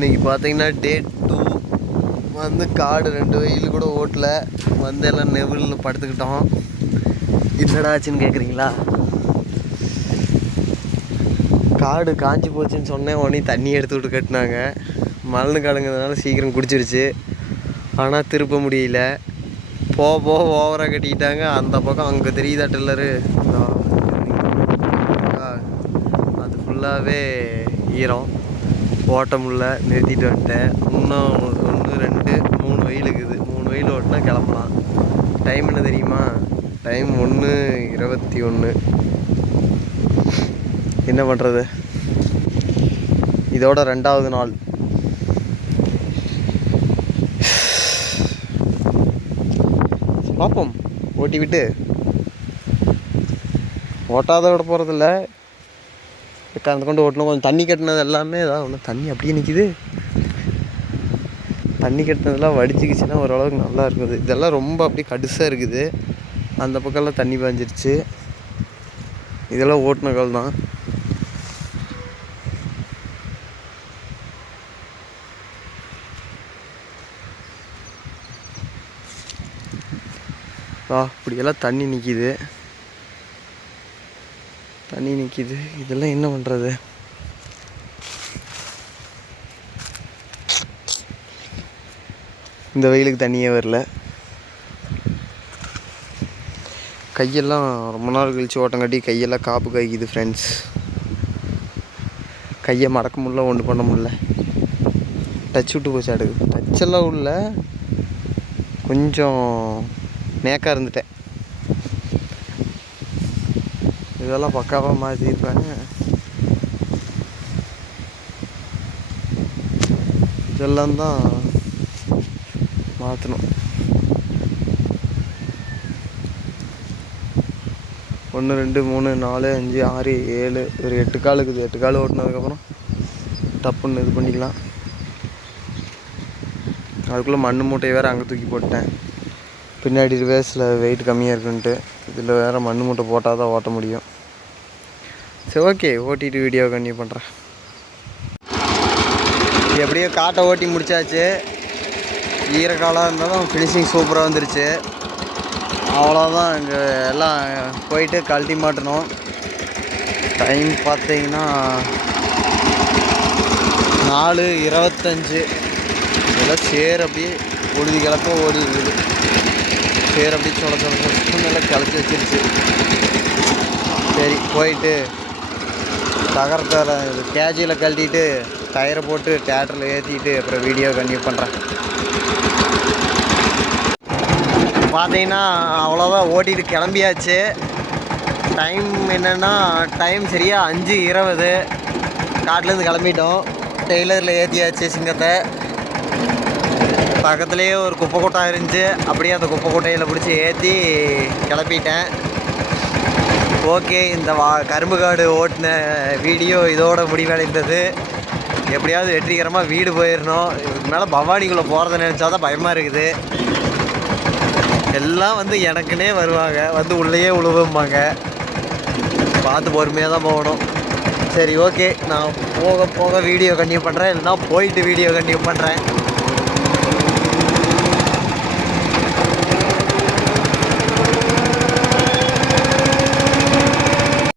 இன்றைக்கி பார்த்தீங்கன்னா டே 2 வந்து காடு 2 வெயில் கூட ஓட்டல வந்து எல்லாம் நெவிலில் படுத்துக்கிட்டோம். என்னடா ஆச்சுன்னு கேட்குறீங்களா? காடு காஞ்சி போச்சுன்னு சொன்னேன், உடனே தண்ணி எடுத்து விட்டு கட்டினாங்க. மணல் காடுங்கிறதுனால சீக்கிரம் குடிச்சிருச்சு. ஆனால் திருப்ப முடியல. போக ஓவராக கட்டிக்கிட்டாங்க. அந்த பக்கம் அங்கே தெரியுதா டில்லரு, அது ஃபுல்லாகவே ஈரம். ஓட்ட முடியல, நிறுத்திட்டு வந்துட்டேன். இன்னும் 1 2 3 வெயில் இருக்குது. 3 வெயில் ஓட்டினா கிளம்பலாம். டைம் என்ன தெரியுமா? டைம் 1:21. என்ன பண்ணுறது? இதோட 2வது நாள். பார்ப்போம், ஓட்டி விட்டு. ஓட்டாத விட போகிறதில்ல, கறந்து கொண்டு ஓட்டணும். கொஞ்சம் தண்ணி கட்டினது எல்லாமே ஏதாவது ஒன்று தண்ணி அப்படியே நிற்கிது. தண்ணி கட்டினதெல்லாம் வடிச்சிக்கிச்சுன்னா ஓரளவுக்கு நல்லா இருக்குது. இதெல்லாம் ரொம்ப அப்படியே கடுசாக இருக்குது. அந்த பக்கம்லாம் தண்ணி பாஞ்சிருச்சு. இதெல்லாம் ஓட்டின கால் தான். இப்படியெல்லாம் தண்ணி நிற்கிது. இதெல்லாம் என்ன பண்ணுறது? இந்த வெயிலுக்கு தண்ணியே வரல. கையெல்லாம் ரொம்ப நாள் கழிச்சு ஓட்டம் கட்டி கையெல்லாம் காப்பு காய்க்குது ஃப்ரெண்ட்ஸ். கையை மடக்க முடியல, ஒன்று பண்ண முடியல. டச் விட்டு போச்சு. அடுக்கு டச்செல்லாம் உள்ள கொஞ்சம் நேக்காக இருந்துட்டேன். இதெல்லாம் பக்காவாக மாற்றிருப்பேன். இதெல்லாம் தான் மாற்றணும். 1 2 3 4 5 6 7 ஒரு 8 கால் இருக்குது. 8 கால் ஓட்டினதுக்கப்புறம் டப்புன்னு இது பண்ணிக்கலாம். அதுக்குள்ளே மண் மூட்டையை வேறு அங்கே தூக்கி போட்டேன். பின்னாடி ரிவேர்ஸில் வெயிட் கம்மியாக இருக்குன்ட்டு. இதில் வேறு மண் மூட்டை போட்டால் தான் ஓட்ட முடியும். சரி, ஓகே, ஓட்டிட்டு வீடியோ கண்டினியூ பண்ணுறேன். எப்படியோ காட்டை ஓட்டி முடித்தாச்சு. ஈரக்காலாக இருந்தாலும் ஃபினிஷிங் சூப்பராக வந்துருச்சு. அவ்வளோதான். இங்கே எல்லாம் போயிட்டு கழட்டி மாட்டணும். டைம் பார்த்தீங்கன்னா 4:25. இதெல்லாம் சேர் அப்படியே உழுதி கிளப்ப ஓடி இருக்குது. சேர் அப்படியே சொல்ல நல்லா கிளச்சி வச்சிருச்சு. சரி, போயிட்டு தகரத்தால் இது கேஜியில் கழட்டிட்டு டயரை போட்டு தேட்டரில் ஏற்றிட்டு அப்புறம் வீடியோ கண்டினியூ பண்ணுறேன். பார்த்தீங்கன்னா அவ்வளோதான், ஓட்டிகிட்டு கிளம்பியாச்சு. டைம் என்னென்னா, டைம் சரியாக 5:20. காட்டிலேருந்து கிளம்பிட்டோம். டெய்லரில் ஏற்றியாச்சு சிங்கத்தை. பக்கத்துலேயே ஒரு குப்பை கொட்டை இருந்துச்சு. அப்படியே அந்த குப்பை கொட்டையில் பிடிச்சி ஏற்றி கிளப்பிட்டேன். ஓகே, இந்த கரும்பு காடு ஓட்டின வீடியோ இதோட முடிவடைந்தது. எப்படியாவது வெற்றிகரமாக வீடு போயிடணும். இதுக்கு மேலே பவானிக்குள்ளே போகிறத நினச்சா தான் பயமாக இருக்குது. எல்லாம் வந்து எனக்குன்னே வருவாங்க, வந்து உள்ளேயே உழுவும்பாங்க. பார்த்து பொறுமையாக தான் போகணும். சரி, ஓகே, நான் போக வீடியோ கண்டினியூ பண்ணுறேன். இல்லைனா போயிட்டு வீடியோ கண்டினியூ பண்ணுறேன்.